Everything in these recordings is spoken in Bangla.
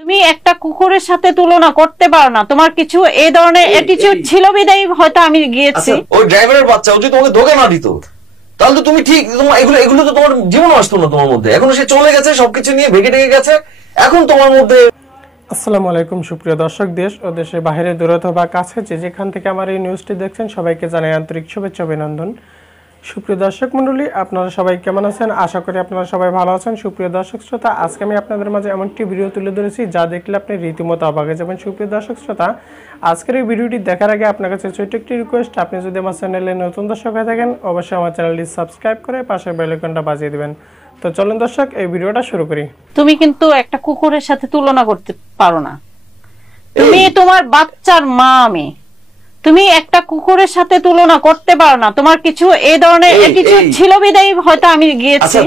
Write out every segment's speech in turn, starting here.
তুমি একটা কুকুরের সাথে তুলনা করতে পারো না। তোমার কিছু এই ধরনের অ্যাটিটিউড ছিল বিদায় হয়তো আমি গিয়েছি। ওই ড্রাইভারের বাচ্চা যদি তোমাকে ধোকা না দিত তাহলে তো তুমি ঠিক এগুলো তো তোমার জীবন আসতো না তোমার মধ্যে। এখন সে চলে গেছে, সবকিছু নিয়ে ভেঙে টেকে গেছে, এখন তোমার মধ্যে। আসসালামু আলাইকুম সুপ্রিয় দর্শক, দেশ ও দেশের বাইরে দূরে অথবা কাছে যে যেখান থেকে আমার এই নিউজটি দেখছেন সবাইকে জানাই আন্তরিক শুভেচ্ছা অভিনন্দন। সুপ্রিয় দর্শক মণ্ডলী, আপনারা সবাই কেমন আছেন? আশা করি আপনারা সবাই ভালো আছেন। সুপ্রিয় দর্শক শ্রোতা, আজকে আমি আপনাদের মাঝে এমন একটি ভিডিও তুলে ধরেছি যা দেখলে আপনি রীতিমতো অবাক হয়ে যাবেন। সুপ্রিয় দর্শক শ্রোতা, আজকের এই ভিডিওটি দেখার আগে আপনার কাছে ছোট্ট একটি রিকোয়েস্ট, আপনি যদি আমার চ্যানেলে নতুন দর্শক হয়ে থাকেন অবশ্যই আমার চ্যানেলটি সাবস্ক্রাইব করে পাশের বেল আইকনটা বাজিয়ে দিবেন। তো চলুন দর্শক, এই ভিডিওটা শুরু করি। তুমি কিন্তু একটা কুকুরের সাথে তুলনা করতে পারো না। তুমি তোমার বাচ্চার মা, তুমি একটা কুকুরের সাথে তুলনা করতে পারো না। তোমার কিছু এই ধরনের অ্যাটিটিউড ছিল বিদায় হয়তো আমি গিয়েছি। আচ্ছা,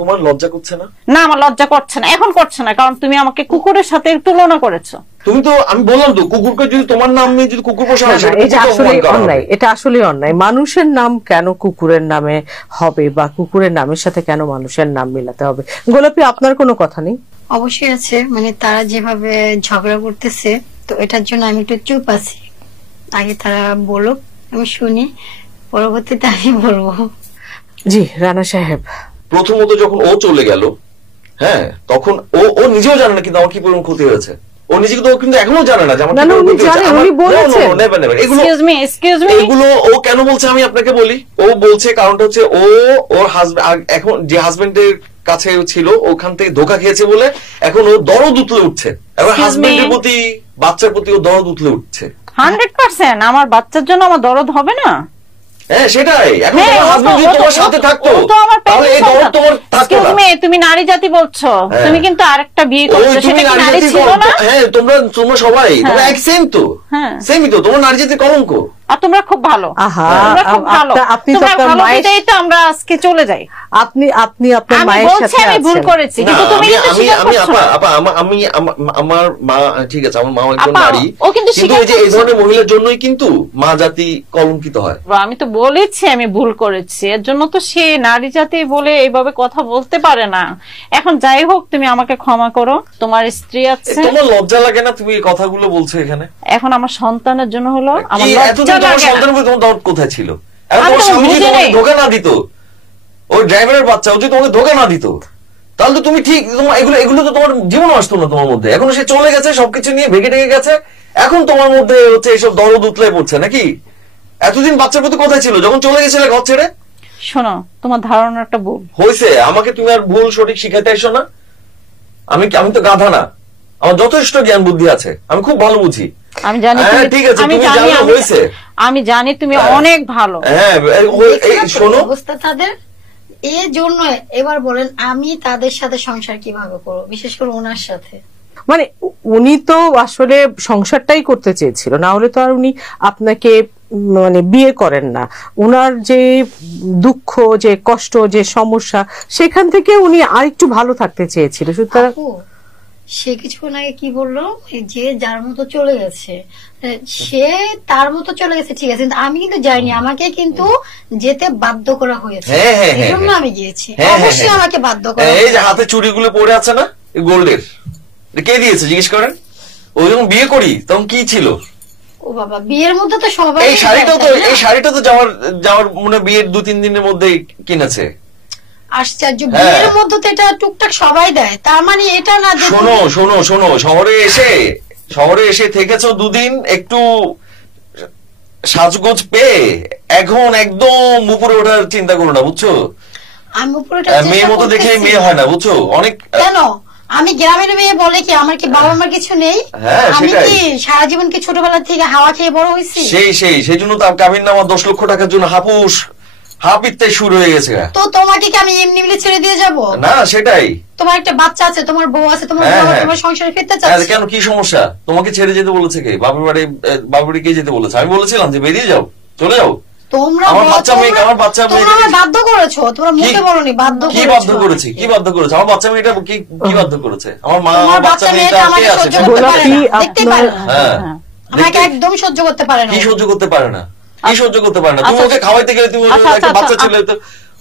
তোমার লজ্জা করছে না? না, আমার লজ্জা করছে না, এখন করছে না, কারণ তুমি আমাকে কুকুরের সাথে তুলনা করেছো। তুমি তো, আমি বললাম তো, কুকুরকে যদি তোমার নাম নিয়ে যদি কুকুর পোষা হয় এটা আসলে অন্যায়। এটা আসলে অন্যায়। মানুষের নাম কেন কুকুরের নামে হবে, বা কুকুরের নামের সাথে কেন মানুষের নাম মিলাতে হবে? গোলাপি, আপনার কোনো কথা নেই? অবশ্যই আছে। মানে তারা যেভাবে ঝগড়া করতেছে, তো এটার জন্য আমি একটু চুপ আছি। আগে তারা বলুক, আমি শুনি, পরবর্তীতে আমি বলবো। জি রানা সাহেব, প্রথমত যখন ও চলে গেল, হ্যাঁ, তখন ও নিজেও জানে না কিন্তু আমার কি পরিমাণ ক্ষতি হয়েছে। ও নিজেকে তো কিন্তু এখনো জানে না যে আমার এগুলো ও কেন বলছে। আমি আপনাকে বলি, ও বলছে কারণটা হচ্ছে ওর হাজবেন্ড এখন যে হাজবেন্ডের কাছে ছিল ওখান থেকে ধোকা খেয়েছে বলে এখন ও দরদ উতলে উঠছে। এবার হাজবেন্ডের প্রতি, বাচ্চার প্রতি ও দরদ উতলে উঠছে। 100% আমার বাচ্চার জন্য আমার দরদ হবে না? হ্যাঁ, সেটাই। এখন তোমার হাজবেন্ড যদি তোমার সাথে থাকতো তাহলে এই দরদ তোমার থাকতো না। তুমি নারী জাতি বলছো, তুমি কিন্তু আরেকটা বিয়ে করছো, সেটা কি নারী ছিল না? হ্যাঁ, তোমরা সবাই তোমরা এক সেম তো, সেমই তো, তোমার নারী জাতির কলঙ্ক। আর তোমরা খুব ভালো, তোমরা খুব ভালো। আপনি তো আপনার মায়ের সাথে, আমরা আজকে চলে যাই। আপনি আপনার মায়ের সাথে আছেন। আমি ভুল করেছি, কিন্তু তুমি আমি আমার মা, ঠিক আছে, আমার মা একজন নারী, কিন্তু এই যে এই ধরনের মহিলার জন্যই কিন্তু মা জাতি কলঙ্কিত হয়। আমি তো বলেছি আমি ভুল করেছি, এর জন্য তো সে নারী জাতি বলে এইভাবে কথা বলতে পারে না। এখন যাই হোক, তুমি আমাকে ক্ষমা করো, তোমার স্ত্রী আছে। তোমার লজ্জা লাগে না তুমি এই কথাগুলো বলছো এখানে? এখন আমার সন্তানের জন্য হলো, আমার লজ্জা কোথায় ছিল? ধোকা না দিত, ওই ড্রাইভারের বাচ্চা যদি তোমাকে ধোকা না দিত তাহলে তো তুমি ঠিক এগুলো তো তোমার জীবন আসতো না তোমার মধ্যে। এখন সে চলে গেছে, সবকিছু নিয়ে ভেঙে টেকে গেছে, এখন তোমার মধ্যে হচ্ছে এইসব দরদ উতলে পড়ছে নাকি? এতদিন বাচ্চার প্রতি কোথায় ছিল যখন চলে গেছিলে ঘর ছেড়ে? শোনো, তোমার ধারণাটা ভুল হয়েছে। আমাকে তুমি আর ভুল সঠিক শিখাতে এসো না। আমি তো গাধা না, আমার যথেষ্ট জ্ঞান বুদ্ধি আছে, আমি খুব ভালো বুঝি। আমি জানি, আমি জানি তুমি অনেক ভালো। হ্যাঁ, শোনো, অবস্থা তাদের এই জন্য এবার বলেন আমি তাদের সাথে সংসার কিভাবে করবো, বিশেষ করে ওনার সাথে। মানে উনি তো আসলে সংসারটাই করতে চেয়েছিল, না হলে তো আর উনি আপনাকে মানে বিয়ে করেন না। উনার যে দুঃখ, যে কষ্ট, যে সমস্যা, সেখান থেকে উনি আরেকটু ভালো থাকতে চেয়েছিল। সুতরাং সে কিছুক্ষণ আগে কি বললো, যে যার মতো চলে গেছে সে তার মতো চলে গেছে, ঠিক আছে, কিন্তু আমি কিন্তু যাইনি, আমাকে কিন্তু যেতে বাধ্য করা হয়েছে, এই জন্য আমি গিয়েছি। অবশ্যই আমাকে বাধ্য করা। এই যে হাতে চুড়িগুলো পরে আছে না, গোল্ডের, কে দিয়েছে জিজ্ঞেস করেন? ওই যখন বিয়ে করি তখন কি ছিল? ও বাবা, বিয়ের মধ্যে তো সবাই। এই শাড়িটা তো যাওয়ার মনে বিয়ের 2-3 দিনের মধ্যে কিনেছে। আশ্চর্য, বিয়ের মধ্যে তো এটা টুকটাক সবাই দেয়, তার মানে এটা না যে। শোনো, শহরে এসে থেকেছো 2 দিন, একটু সাজগোজ পেয়ে এখন একদম উপরে ওঠার চিন্তা করো না, বুঝছো? আমি উপরে মেয়ের মতো দেখে মেয়ে হয় না, বুঝছো? অনেক কেন আমি গ্রামের মেয়ে বলে কি আমার কি বাবা মার কিছু নেই? আমি কি সারা জীবন কি ছোটবেলা থেকে হাওয়া খেয়ে বড় হয়েছি? সেই জন্য তো কাবিন নামা 10 লক্ষ টাকার জন্য হাপিতে শুরু হয়ে গেছে। তো তোমাকে কি আমি এমনি মিলে ছেড়ে দিয়ে যাব? না, সেটাই। তোমার একটা বাচ্চা আছে, তোমার বউ আছে, তোমার সংসারে ফিরতে চাচ্ছ। কেন, কি সমস্যা? তোমাকে ছেড়ে যেতে বলেছে কে? বাপের বাড়ি কে যেতে বলেছে? আমি বলেছিলাম যে বেরিয়ে যাও, চলে যাও। তোমরা আমার বাচ্চা মেয়ে বাধ্য করেছো, তোমরা মুখে বলোনি বাধ্য করেছো। কি বাধ্য করেছে? আমার বাচ্চা মেয়েটা কি বাধ্য করেছে? আমার মা বাচ্চা মেয়েটা কে আছে? দেখতে পারে না, আমাকে একদম সহ্য করতে পারে না। কি সহ্য করতে পারে না? কি সহ্য করতে পারে না? তুমি ওকে খাওয়াইতে গেলে, তুমি একটা বাচ্চা ছেলে, তো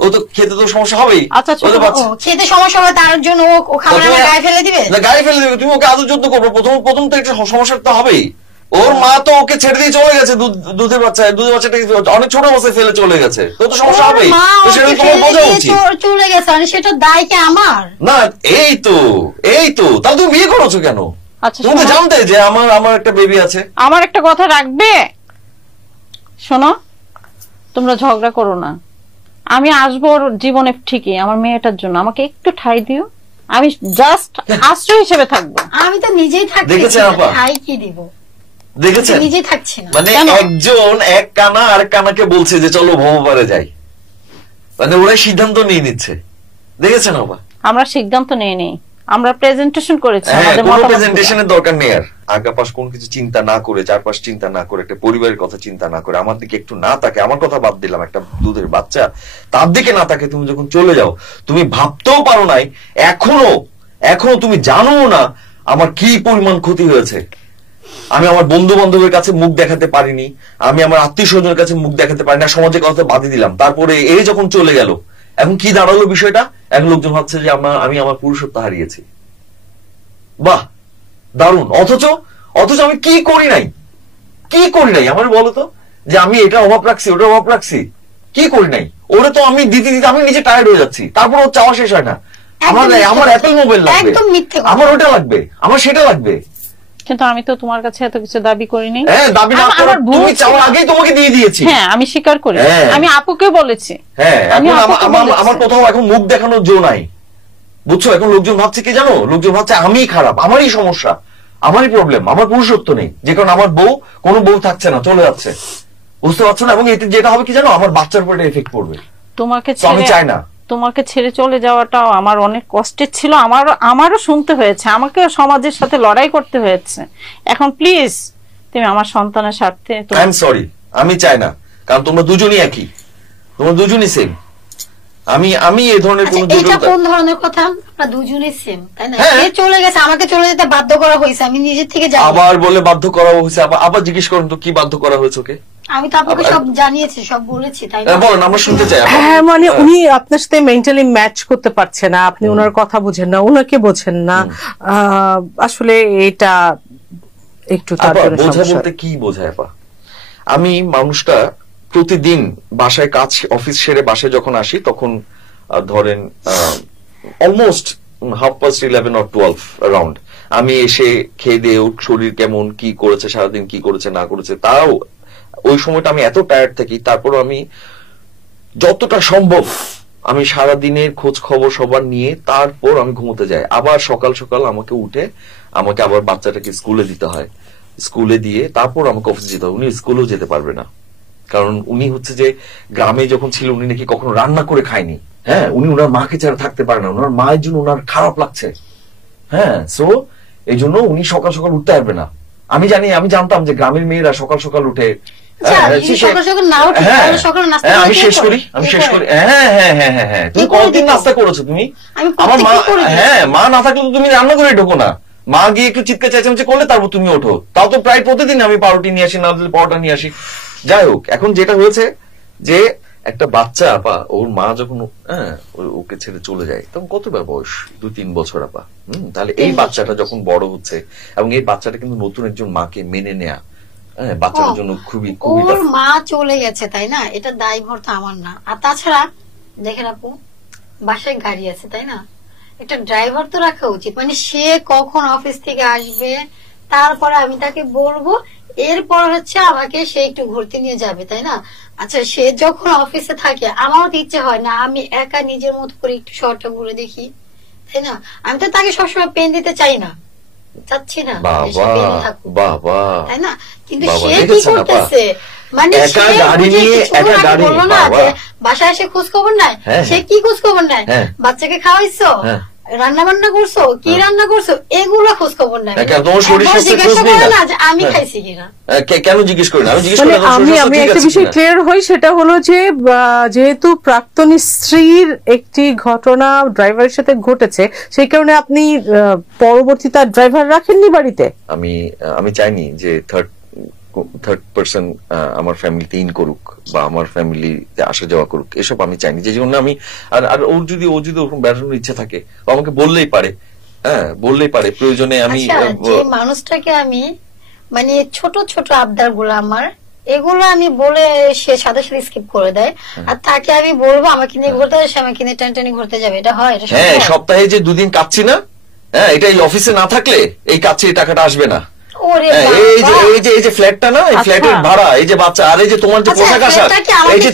ও তো খেতে তো সমস্যা হবেই। আচ্ছা ও তো বাচ্চা। খেতে সমস্যা হবে তার জন্য ও খাবার আমার গায়ে ফেলে দিবে? না, গায়ে ফেলে দিবে, তুমি ওকে আদর যত্ন করবে, প্রথম তো একটা সমস্যা তো হবেই। ওর মা তো ওকে ছেড়ে দিয়ে চলে গেছে, দুধের বাচ্চাটাকে অনেক ছোট অবস্থায় ফেলে চলে গেছে, তো সমস্যা হবেই। তো সেটা তোমার বোঝা উচিত। চলে গেছে মানে সেটা দায় কি আমার? না, এই তো তাহলে তুমি বিয়ে করেছো কেন? আচ্ছা, তুমি তো জানতে যে আমার একটা বেবি আছে। আমার একটা কথা রাখবে, শোনো, তোমরা ঝগড়া করো না। আমি আসবো ওর জীবনে ঠিকই, আমার মেয়েটার জন্য আমাকে একটু ঠাঁই দিও, আমি জাস্ট আশ্রয় হিসেবে থাকবো। আমি তো নিজেই থাকছি, দেখেছেন আপা? ঠাঁই কি দিব? দেখেছেন, নিজেই থাকছি না। মানে একজন এক কানা আরেক কানাকে বলছে যে চলো ভবপারে যাই, মানে ওরাই সিদ্ধান্ত নিয়ে নিচ্ছে। দেখেছেন আপা? আমরা সিদ্ধান্ত নিয়ে নেই, আমরা প্রেজেন্টেশন করেছি, আমাদের কোনো মতামত প্রেজেন্টেশনের দরকার নেই আর। আগাপাশ কোন কিছু চিন্তা না করে, চারপাশ চিন্তা না করে, একটা পরিবারের কথা চিন্তা না করে, আমার দিকে একটু না তাকে, আমার কথা বাদ দিলাম, একটা দুধের বাচ্চা তার দিকে না তাকে তুমি যখন চলে যাও, তুমি ভাবতেও পারো নাই, এখনো তুমি জানো না আমার কি পরিমাণ ক্ষতি হয়েছে। আমি আমার বন্ধু বান্ধবের কাছে মুখ দেখাতে পারিনি, আমি আমার আত্মীয় স্বজনের কাছে মুখ দেখাতে পারি না, সমাজের কথা বাদই দিলাম। তারপরে এই যখন চলে গেল, এখন কি দাঁড়ালো বিষয়টা? এখন লোকজন ভাবছে যে আমি আমার পুরুষত্ব হারিয়েছি। বাহ, দারুণ। অথচ আমি কি করি নাই আমার বলো তো, যে আমি এটা অভাব রাখছি, ওটা অভাব রাখছি, কি করি নাই? ওরা তো আমি দিতে আমি নিজে টায়ার্ড হয়ে যাচ্ছি, তারপর ওর চাওয়া শেষ হয় না। আমার অ্যাপল মোবাইল লাগবে, আমার ওটা লাগবে, আমার সেটা লাগবে। কিন্তু আমি তো তোমার কাছে এত কিছু দাবি করিনি। হ্যাঁ, দাবি না করে তুমি চাওয়ার আগেই তোমাকে দিয়ে দিয়েছি। হ্যাঁ, আমি স্বীকার করি, আমি আপুকে বলেছি। হ্যাঁ, আমার কোথাও এখন মুখ দেখানোর জো নাই, বুঝছো? এখন লোকজন ভাবছে কি জানো, লোকজন ভাবছে আমি খারাপ, আমারই সমস্যা, আমারই প্রবলেম, আমার পুরুষত্ব নেই, যে কারণে আমার কোনো বউ থাকছে না, চলে যাচ্ছে, বুঝতে পারছো না? এবং এতে যেটা হবে কি জানো, আমার বাচ্চার উপরে এফেক্ট পড়বে। আমি চাই না তোমাকে ছেড়ে চলে যাওয়াটাও আমার অনেক কষ্টের ছিল, আমারও শুনতে হয়েছে, আমাকে সমাজের সাথে লড়াই করতে হয়েছে। এখন প্লিজ তুমি আমার সন্তানের স্বার্থে। আই এম সরি, আমি চাই না, কারণ তোমরা দুজনই একই, তোমরা দুজনই সেম। আমি এই ধরনের কোন এটা কোন ধরনের কথা? আমরা দুজনেই সেম, তাই না? সে চলে গেছে, আমাকে চলে যেতে বাধ্য করা হয়েছে, আমি নিজে থেকে যাই। আবার বলে বাধ্য করা হয়েছে? আবার জিজ্ঞেস করুন তো কি বাধ্য করা হয়েছে ওকে? আমি তো আপনাকে সব জানিয়েছি, সব বলেছি, তাই না? বলেন, আমরা শুনতে চাই। হ্যাঁ, মানে উনি আপনার সাথে মেন্টালি ম্যাচ করতে পারছে না, আপনি ওনার কথা বুঝেন না, ওনাকে বোঝেন না। আসলে এটা একটু তার জন্য বোঝা বলতে কি বোঝায় আপা? আমি মানুষটা প্রতিদিন বাসায় কাজ, অফিস সেরে বাসায় যখন আসি, তখন ধরেন অলমোস্ট 11:30 or 12 অ্যারাউন্ড আমি এসে খেয়ে দিয়ে শরীর কেমন, কি করেছে সারাদিন, কি করেছে না করেছে, তাও ওই সময়টা আমি এত টায়ার্ড থাকি, তারপর আমি যতটা সম্ভব আমি সারাদিনের খোঁজ খবর সবার নিয়ে তারপর আমি ঘুমোতে যাই। আবার সকাল সকাল আমাকে উঠে আমাকে আবার বাচ্চাটাকে স্কুলে দিতে হয়, স্কুলে দিয়ে তারপর আমাকে অফিসে যেতে হয়। উনি স্কুলেও যেতে পারবে না, কারণ উনি হচ্ছে যে গ্রামে যখন ছিল উনি নাকি কখনো রান্না করে খায়নি। হ্যাঁ, উনি ওনার মাকে ছাড়া থাকতে পারে না, ওনার মায়ের জন্য ওনার খারাপ লাগছে। হ্যাঁ, সো এই জন্য উনি সকাল সকাল উঠতে পারবে না। আমি জানতাম যে গ্রামের মেয়েরা সকাল সকাল উঠে। আমি শেষ করি। হ্যাঁ, তুমি কতদিন নাস্তা করেছো তুমি? আমার মা, হ্যাঁ, মা না থাকলে তো তুমি রান্না করে ঢোকো না, মা গিয়ে একটু চিৎকার চেঁচামেচি করলে তারপর তুমি ওঠো। তাও তো প্রায় প্রতিদিন আমি পাউরুটি নিয়ে আসি, না পরোটা নিয়ে আসি। যাই হোক, এখন যেটা হয়েছে যে একটা বাচ্চা আপা, ওর মা যখন ওকে ছেড়ে চলে যায়, তখন কতবার বয়স? 2-3 বছর আপা। তাহলে এই বাচ্চাটা যখন বড় হচ্ছে, এবং এই বাচ্চাটা কিন্তু নতুন একজন মাকে মেনে নেয়া বাচ্চাটার জন্য খুবই খুবই। ওর মা চলে গেছে, তাই না? এটা দায়ভার তো আমার না। আর তাছাড়া দেখেন আপু, বাসায় গাড়ি আছে, তাই না? একটা ড্রাইভার তো রাখা উচিত। মানে সে কখন অফিস থেকে আসবে, তারপরে আমি তাকে বলবো, এরপর হচ্ছে আমাকে সে একটু ঘুরতে নিয়ে যাবে, তাই না? আচ্ছা, সে যখন অফিসে থাকে আমারও তো ইচ্ছে হয় না আমি একা নিজের মতো করে একটু শহরটা ঘুরে দেখি, তাই না? আমি তো তাকে সবসময় পেন দিতে চাই না, চাচ্ছি না, তাই না? কিন্তু সে কি করতেছে, মানে বললো না যে বাসায় এসে খোঁজ খবর নাই, সে কি খোঁজ খবর নাই? বাচ্চাকে খাওয়াইছো, রান্না বান্না করছো, কি রান্না করছো, এগুলো খোঁজ খবর নাই। আমি খাইছি কিনা কেন জিজ্ঞেস করি না? আমি একটা বিষয় ক্লিয়ার হই, সেটা হলো যে যেহেতু প্রাক্তনী স্ত্রীর একটি ঘটনা ড্রাইভারের সাথে ঘটেছে, সেই কারণে আপনি পরবর্তী তার ড্রাইভার রাখেননি বাড়িতে। আমি চাইনি যে থার্ড পার্সন আমার ফ্যামিলিতে ইন করুক বা আমার ফ্যামিলিতে আসা যাওয়া করুক, এসব আমি চাইনি। যে জন্য আমি আর ও যদি ওরকম বেড়ানোর ইচ্ছা থাকে ও আমাকে বললেই পারে, হ্যাঁ বললেই পারে, প্রয়োজনে আমি যে মানুষটাকে আমি মানে ছোট ছোট আবদার গুলো আমার এগুলো আমি বলে সে সাথে সাথে স্কিপ করে দেয়, আর তাকে আমি বলবো আমাকে নিয়ে ঘুরতে যাবে, সে আমাকে নিয়ে টানটানি ঘুরতে যাবে, এটা হয়? এটা হ্যাঁ, সপ্তাহে যে 2 দিন কাচ্ছি না, হ্যাঁ এটা এই অফিসে না থাকলে এই কাচ্ছি টাকাটা আসবে না। এই যে ফ্ল্যাটটা না, এই ফ্ল্যাটের ভাড়া, এই যে বাচ্চা, আর এই যে তোমার যে পোশাক আশাক, এই যে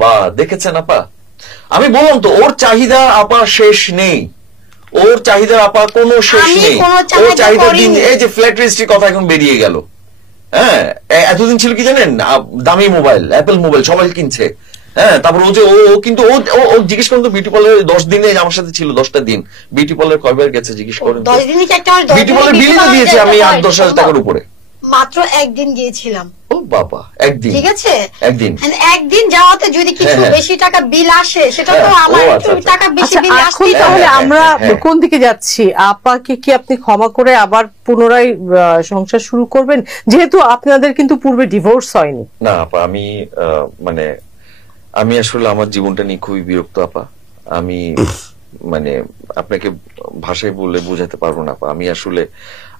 বাহ দেখেছেন আপা, আমি বললাম তো ওর চাহিদা আপা শেষ নেই, ওর চাহিদা আপা কোনো শেষ নেই, ওর চাহিদা দিন। এই যে ফ্ল্যাট রেজিস্ট্রির কথা এখন বেরিয়ে গেল, হ্যাঁ এতদিন ছিল কি জানেন, দামি মোবাইল, অ্যাপেল মোবাইল সবাই কিনছে, হ্যাঁ তারপর ও যে ও কিন্তু ও জিজ্ঞেস করেন তো বিউটি পার্লার 10 দিনে আমার সাথে ছিল, 10টা দিন বিউটি পার্লার কয়বার গেছে জিজ্ঞেস করেন। বিউটি পার্লার বিলই তো দিয়েছি আমি 8-10 হাজার টাকার উপরে, মাত্র একদিন গিয়েছিলাম। ও বাবা, একদিন? ঠিক আছে, একদিন যাওয়াতে যদি কিছু বেশি টাকা বিল আসে সেটা তো আমার টাকা বেশি বিল আসে। তাহলে আমরা কোন দিকে যাচ্ছি? আপাকে কি আপনি ক্ষমা করে আবার পুনরায় সংসার শুরু করবেন, যেহেতু আপনাদের কিন্তু পূর্বে ডিভোর্স হয়নি? না আপা, আমি আসলে আমার জীবনটা নিয়ে খুবই বিরক্ত আপা। আমি মানে আপনাকে ভাষায় বলে বোঝাতে পারবো না আপা। আমি আসলে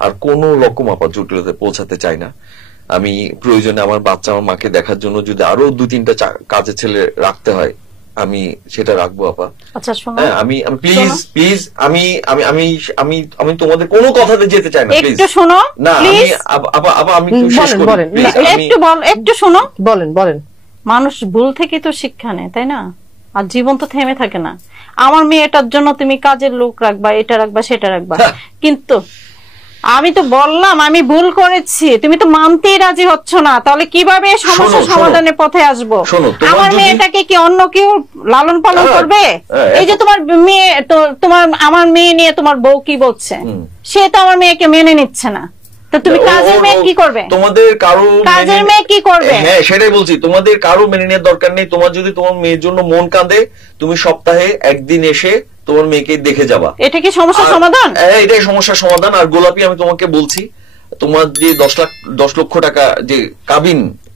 আর কোন রকম আপা জটিলতায় পৌঁছাতে চাই না। আমি প্রয়োজনে আমার বাচ্চা আমার মাকে দেখার জন্য যদি আরো 2-3টা কাজের ছেলে রাখতে হয় আমি সেটা রাখবো আপা। আচ্ছা শোনো, আমি প্লিজ আমি তোমাদের কোনো কথাতে যেতে চাই না, প্লিজ একটু শোনো না। আমি শেষ করি, একটু শোনো, বলেন। মানুষ ভুল থেকে তো শিক্ষা নেয়, তাই না? আর জীবন তো থেমে থাকে না। আমার মেয়েটার জন্য তুমি কাজের লোক রাখবা, এটা রাখবা, সেটা রাখবা, কিন্তু আমি তো বললাম আমি ভুল করেছি, তুমি তো মানতেই রাজি হচ্ছ না, তাহলে কিভাবে সমস্যা সমাধানের পথে আসবো? আমার মেয়েটাকে কি অন্য কেউ লালন পালন করবে? এই যে তোমার মেয়ে, আমার মেয়ে নিয়ে তোমার বউ কি বলছে, সে তো আমার মেয়েকে মেনে নিচ্ছে না, তো তুমি কাজের মেয়ে কি করবে? তোমাদের কারো কাজের মেয়ে কি করবে? হ্যাঁ সেটাই বলছি, তোমাদের কারো মেনে নেওয়ার দরকার নেই। তোমার যদি তোমার মেয়ের জন্য মন কাঁদে, তুমি সপ্তাহে একদিন এসে তোমার মেয়েকে দেখে যাবা। এটা কি সমস্যার সমাধান? এটাই সমস্যার সমাধান। আর গোলাপি, আমি তোমাকে বলছি, তোমার যে 10 লক্ষ টাকা যে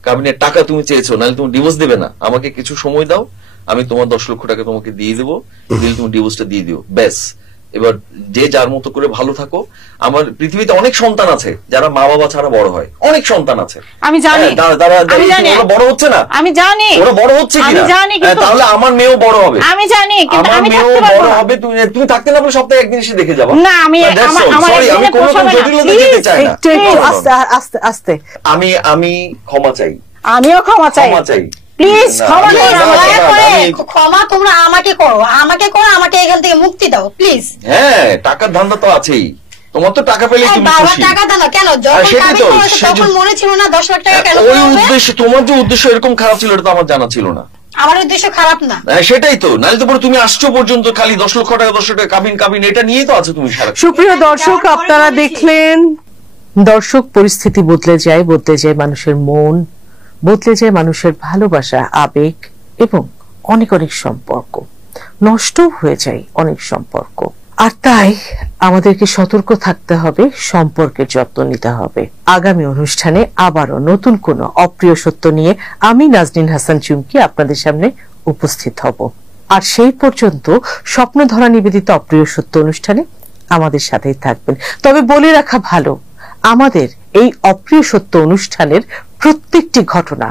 কাবিনের টাকা তুমি চেয়েছো, নাহলে তুমি ডিভোর্স দেবে না, আমাকে কিছু সময় দাও, আমি তোমার 10 লক্ষ টাকা তোমাকে দিয়ে দেবো, দিলে তুমি ডিভোর্সটা দিয়ে দিও, ব্যাস। এবার যে যার মতো করে ভালো থাকো। আমার পৃথিবীতে অনেক সন্তান আছে যারা মা বাবা ছাড়া বড় হয়, অনেক সন্তান আছে, আমি জানি। ওরা বড় হচ্ছে না, আমি জানি ওরা বড় হচ্ছে কিনা, তাহলে আমার মেয়েও বড় হবে, আমি জানি, কিন্তু আমার মেয়েও বড় হবে। তুমি থাকতে না পারলে সপ্তাহে একদিন এসে দেখে যাবো না। আমি কোনো জটিলতা যেতে চাই না। আস্তে আমি ক্ষমা চাই, আমিও ক্ষমা চাই, প্লিজ ক্ষমা তোমরা আমাকে করো, আমাকে এখান থেকে মুক্তি দাও প্লিজ। হ্যাঁ টাকার ধান্দা তো আছেই, তোমার তো টাকা পেলে তুমি খুশি। টাকা দাও না কেন? যখন মনে ছিল না 10 লাখ টাকা কেন? ওই উদ্দেশ্য, তোমার যে উদ্দেশ্য এরকম খারাপ ছিল এটা তো আমার জানা ছিল না। আমার উদ্দেশ্য খারাপ না, সেটাই তো, নাহলে তো তুমি আসছো পর্যন্ত খালি 10 লক্ষ টাকা 10 টাকা কাবিন এটা নিয়েই তো আছে তুমি সারা। সুপ্রিয় দর্শক, আপনারা দেখলেন, দর্শক পরিস্থিতি বদলে যায় মানুষের মন, বদলে যায় মানুষের ভালোবাসা, আবেগ এবং অনেক সম্পর্ক নষ্ট হয়ে যায়, অনেক সম্পর্ক। আর তাই আমাদেরকে সতর্ক থাকতে হবে, সম্পর্কের যত্ন নিতে হবে। আগামী অনুষ্ঠানে আবারও নতুন কোনো অপ্রিয় সত্য নিয়ে আমি নাজনীন হাসান চুমকি আপনাদের সামনে উপস্থিত হব। আর সেই পর্যন্ত স্বপ্নধরা নিবেদিত অপ্রিয় সত্য অনুষ্ঠানে আমাদের সাথেই থাকবেন। তবে বলে রাখা ভালো, আমাদের এই অপ্রিয় সত্য অনুষ্ঠানের প্রত্যেকটি ঘটনা